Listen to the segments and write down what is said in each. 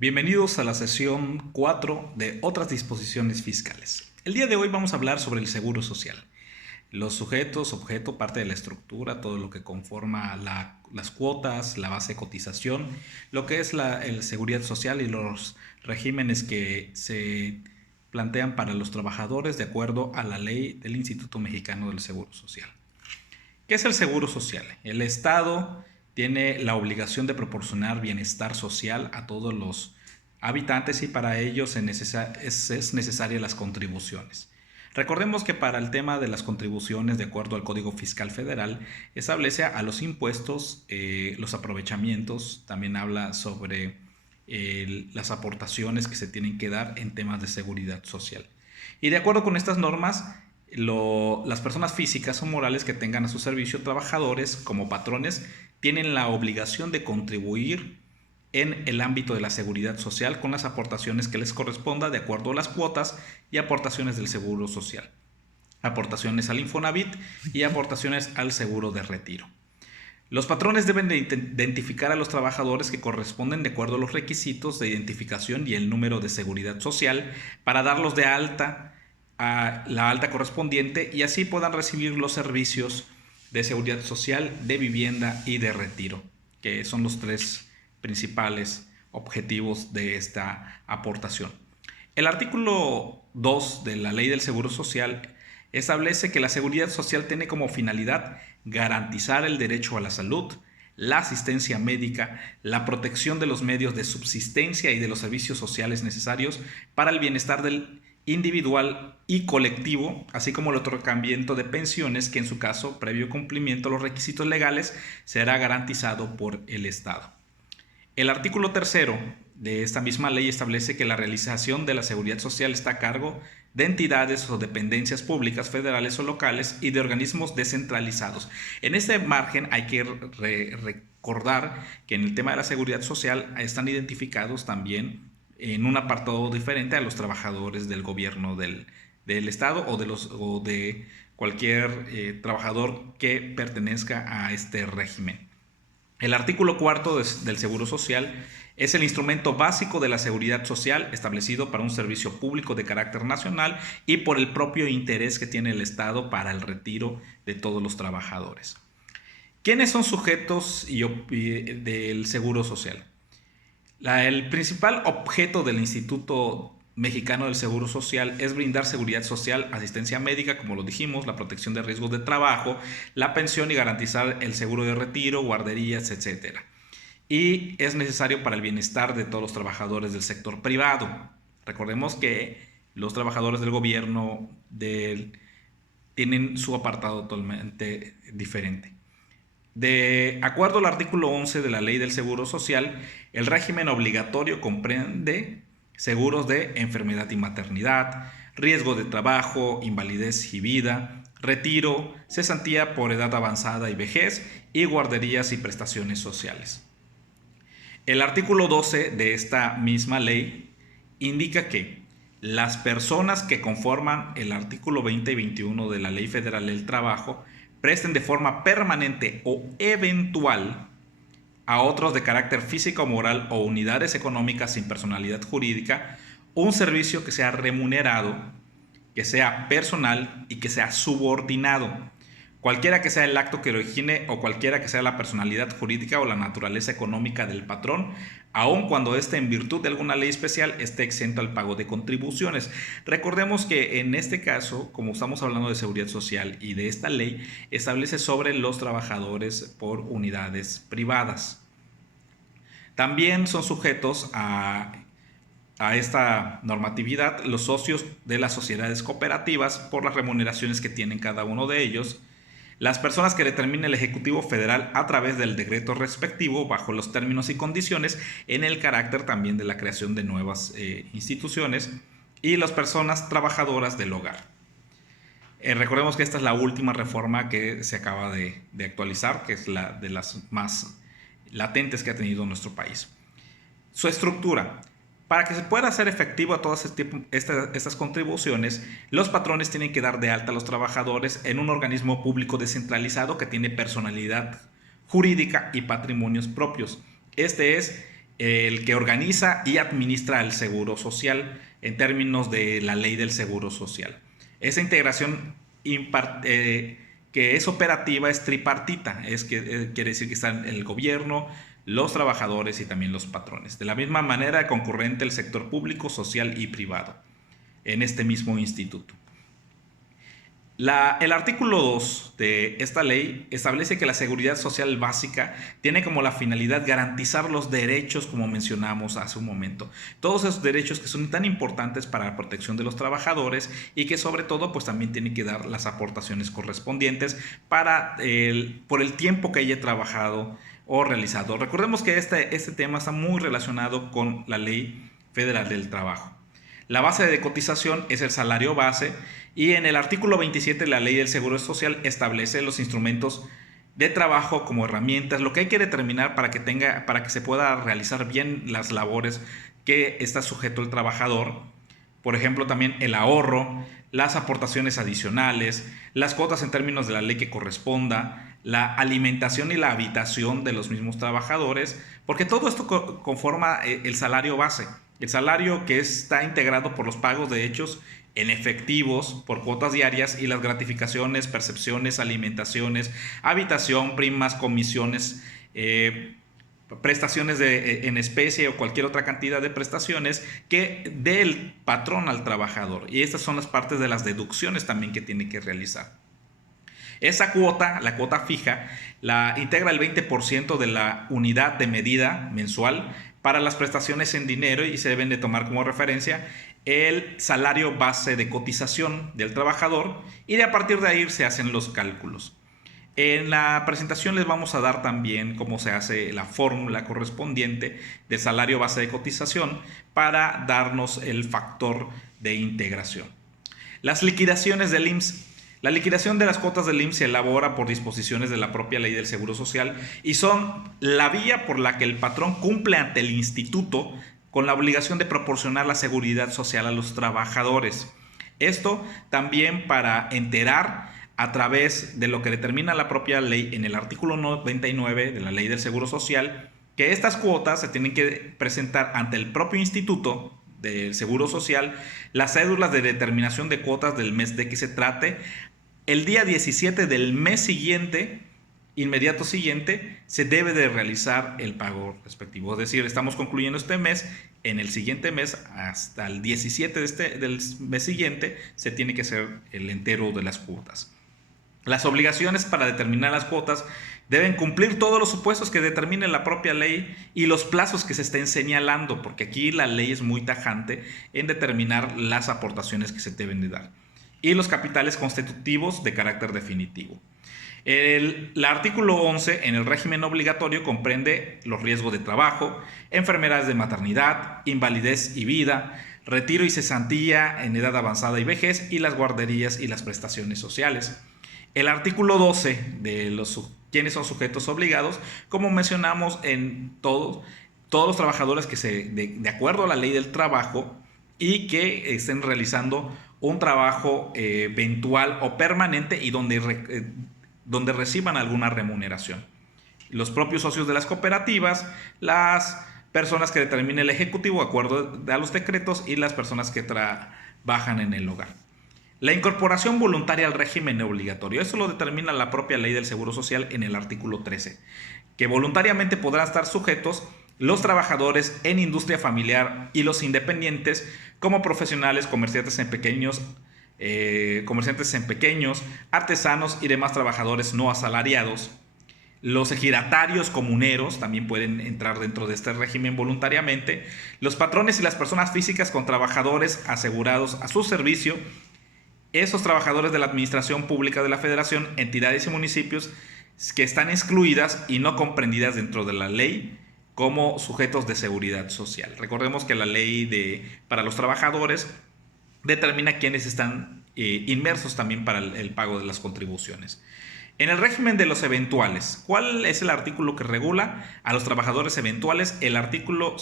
Bienvenidos a la sesión 4 de otras disposiciones fiscales. El día de hoy vamos a hablar sobre el seguro social. Los sujetos, objeto, parte de la estructura, todo lo que conforma las cuotas, la base de cotización, lo que es la seguridad social y los regímenes que se plantean para los trabajadores de acuerdo a la ley del Instituto Mexicano del Seguro Social. ¿Qué es el seguro social? El Estado tiene la obligación de proporcionar bienestar social a todos los habitantes y para ello es necesaria las contribuciones. Recordemos que para el tema de las contribuciones, de acuerdo al Código Fiscal Federal, establece a los impuestos, los aprovechamientos, también habla sobre las aportaciones que se tienen que dar en temas de seguridad social. Y de acuerdo con estas normas, las personas físicas o morales que tengan a su servicio trabajadores como patrones tienen la obligación de contribuir en el ámbito de la seguridad social con las aportaciones que les corresponda de acuerdo a las cuotas y aportaciones del seguro social, aportaciones al Infonavit y aportaciones al seguro de retiro. Los patrones deben de identificar a los trabajadores que corresponden de acuerdo a los requisitos de identificación y el número de seguridad social para darlos de alta a la alta correspondiente y así puedan recibir los servicios de seguridad social, de vivienda y de retiro, que son los tres principales objetivos de esta aportación. El artículo 2 de la Ley del Seguro Social establece que la seguridad social tiene como finalidad garantizar el derecho a la salud, la asistencia médica, la protección de los medios de subsistencia y de los servicios sociales necesarios para el bienestar del individual y colectivo, así como el otorgamiento de pensiones que en su caso, previo cumplimiento de los requisitos legales, será garantizado por el Estado. El artículo 3 de esta misma ley establece que la realización de la seguridad social está a cargo de entidades o dependencias públicas, federales o locales y de organismos descentralizados. En este margen hay que recordar que en el tema de la seguridad social están identificados también en un apartado diferente a los trabajadores del gobierno del Estado o de cualquier trabajador que pertenezca a este régimen. El artículo 4 del Seguro Social es el instrumento básico de la seguridad social establecido para un servicio público de carácter nacional y por el propio interés que tiene el Estado para el retiro de todos los trabajadores. ¿Quiénes son sujetos del Seguro Social? El principal objeto del Instituto Mexicano del Seguro Social es brindar seguridad social, asistencia médica, como lo dijimos, la protección de riesgos de trabajo, la pensión y garantizar el seguro de retiro, guarderías, etc. Y es necesario para el bienestar de todos los trabajadores del sector privado. Recordemos que los trabajadores del gobierno tienen su apartado totalmente diferente. De acuerdo al artículo 11 de la Ley del Seguro Social, el régimen obligatorio comprende seguros de enfermedad y maternidad, riesgo de trabajo, invalidez y vida, retiro, cesantía por edad avanzada y vejez y guarderías y prestaciones sociales. El artículo 12 de esta misma ley indica que las personas que conforman el artículo 20 y 21 de la Ley Federal del Trabajo presten de forma permanente o eventual a otros de carácter físico o moral o unidades económicas sin personalidad jurídica un servicio que sea remunerado, que sea personal y que sea subordinado, cualquiera que sea el acto que origine o cualquiera que sea la personalidad jurídica o la naturaleza económica del patrón, aun cuando éste en virtud de alguna ley especial esté exento al pago de contribuciones. Recordemos que en este caso, como estamos hablando de seguridad social y de esta ley, establece sobre los trabajadores por unidades privadas. También son sujetos a esta normatividad los socios de las sociedades cooperativas por las remuneraciones que tienen cada uno de ellos, las personas que determine el Ejecutivo Federal a través del decreto respectivo bajo los términos y condiciones en el carácter también de la creación de nuevas instituciones y las personas trabajadoras del hogar. Recordemos que esta es la última reforma que se acaba de actualizar, que es la de las más latentes que ha tenido nuestro país. Su estructura. Para que se pueda hacer efectiva todas estas contribuciones, los patrones tienen que dar de alta a los trabajadores en un organismo público descentralizado que tiene personalidad jurídica y patrimonios propios. Este es el que organiza y administra el seguro social en términos de la ley del seguro social. Esa integración que es operativa es tripartita, quiere decir que están el gobierno, los trabajadores y también los patrones. De la misma manera concurrente el sector público, social y privado en este mismo instituto. El artículo 2 de esta ley establece que la seguridad social básica tiene como la finalidad garantizar los derechos, como mencionamos hace un momento. Todos esos derechos que son tan importantes para la protección de los trabajadores y que sobre todo pues también tienen que dar las aportaciones correspondientes por el tiempo que haya trabajado o realizado. Recordemos que este tema está muy relacionado con la Ley Federal del Trabajo. La base de cotización es el salario base y en el artículo 27 de la Ley del Seguro Social establece los instrumentos de trabajo como herramientas, lo que hay que determinar para que se pueda realizar bien las labores que está sujeto el trabajador. Por ejemplo, también el ahorro, las aportaciones adicionales, las cuotas en términos de la ley que corresponda, la alimentación y la habitación de los mismos trabajadores, porque todo esto conforma el salario base. El salario que está integrado por los pagos de hechos en efectivos por cuotas diarias y las gratificaciones, percepciones, alimentaciones, habitación, primas, comisiones, prestaciones en especie o cualquier otra cantidad de prestaciones que dé el patrón al trabajador. Y estas son las partes de las deducciones también que tiene que realizar. Esa cuota, la cuota fija, la integra el 20% de la unidad de medida mensual para las prestaciones en dinero y se deben de tomar como referencia el salario base de cotización del trabajador y a partir de ahí se hacen los cálculos. En la presentación les vamos a dar también cómo se hace la fórmula correspondiente del salario base de cotización para darnos el factor de integración. Las liquidaciones del IMSS. La liquidación de las cuotas del IMSS se elabora por disposiciones de la propia ley del Seguro Social y son la vía por la que el patrón cumple ante el instituto con la obligación de proporcionar la seguridad social a los trabajadores. Esto también para enterar a través de lo que determina la propia ley en el artículo 99 de la ley del Seguro Social, que estas cuotas se tienen que presentar ante el propio instituto del Seguro Social, las cédulas de determinación de cuotas del mes de que se trate, el día 17 del mes siguiente, inmediato siguiente, se debe de realizar el pago respectivo. Es decir, estamos concluyendo este mes, en el siguiente mes, hasta el 17 del mes siguiente, se tiene que hacer el entero de las cuotas. Las obligaciones para determinar las cuotas deben cumplir todos los supuestos que determine la propia ley y los plazos que se estén señalando, porque aquí la ley es muy tajante en determinar las aportaciones que se deben de dar. Y los capitales constitutivos de carácter definitivo. El artículo 11 en el régimen obligatorio comprende los riesgos de trabajo, enfermedades de maternidad, invalidez y vida, retiro y cesantía en edad avanzada y vejez y las guarderías y las prestaciones sociales. El artículo 12 de quiénes son sujetos obligados, como mencionamos en todos los trabajadores que de acuerdo a la ley del trabajo y que estén realizando un trabajo eventual o permanente y donde reciban alguna remuneración. Los propios socios de las cooperativas, las personas que determine el Ejecutivo de acuerdo a los decretos y las personas que trabajan en el hogar. La incorporación voluntaria al régimen obligatorio, eso lo determina la propia ley del Seguro Social en el artículo 13, que voluntariamente podrán estar sujetos los trabajadores en industria familiar y los independientes como profesionales, comerciantes en pequeños, artesanos y demás trabajadores no asalariados. Los ejidatarios comuneros también pueden entrar dentro de este régimen voluntariamente. Los patrones y las personas físicas con trabajadores asegurados a su servicio. Esos trabajadores de la Administración Pública de la Federación, entidades y municipios que están excluidas y no comprendidas dentro de la ley como sujetos de seguridad social. Recordemos que la ley para los trabajadores determina quiénes están inmersos también para el pago de las contribuciones. En el régimen de los eventuales, ¿cuál es el artículo que regula a los trabajadores eventuales? El artículo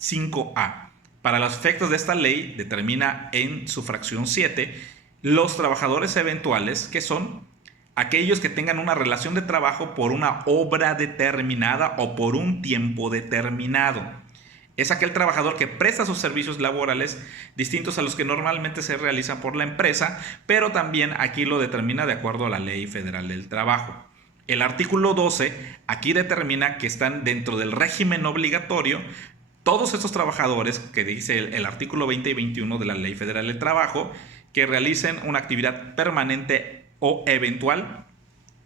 5A. Para los efectos de esta ley, determina en su fracción 7 los trabajadores eventuales, que son aquellos que tengan una relación de trabajo por una obra determinada o por un tiempo determinado. es aquel trabajador que presta sus servicios laborales distintos a los que normalmente se realizan por la empresa, pero también aquí lo determina de acuerdo a la Ley Federal del Trabajo. El artículo 12 aquí determina que están dentro del régimen obligatorio todos estos trabajadores, que dice el artículo 20 y 21 de la Ley Federal del Trabajo, que realicen una actividad permanente o eventual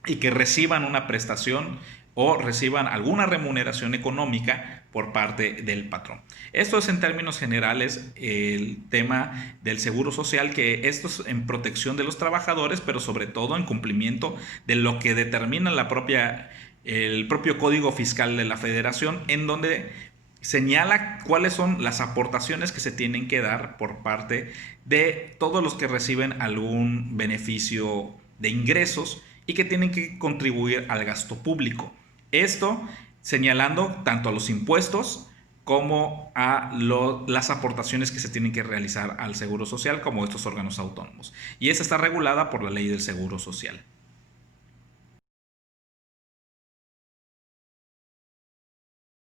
y que reciban una prestación o reciban alguna remuneración económica por parte del patrón. Esto es en términos generales el tema del seguro social, que esto es en protección de los trabajadores, pero sobre todo en cumplimiento de lo que determina el propio Código Fiscal de la Federación, en donde señala cuáles son las aportaciones que se tienen que dar por parte de todos los que reciben algún beneficio de ingresos y que tienen que contribuir al gasto público. Esto señalando tanto a los impuestos como a las aportaciones que se tienen que realizar al Seguro Social como estos órganos autónomos. Y esa está regulada por la Ley del Seguro Social.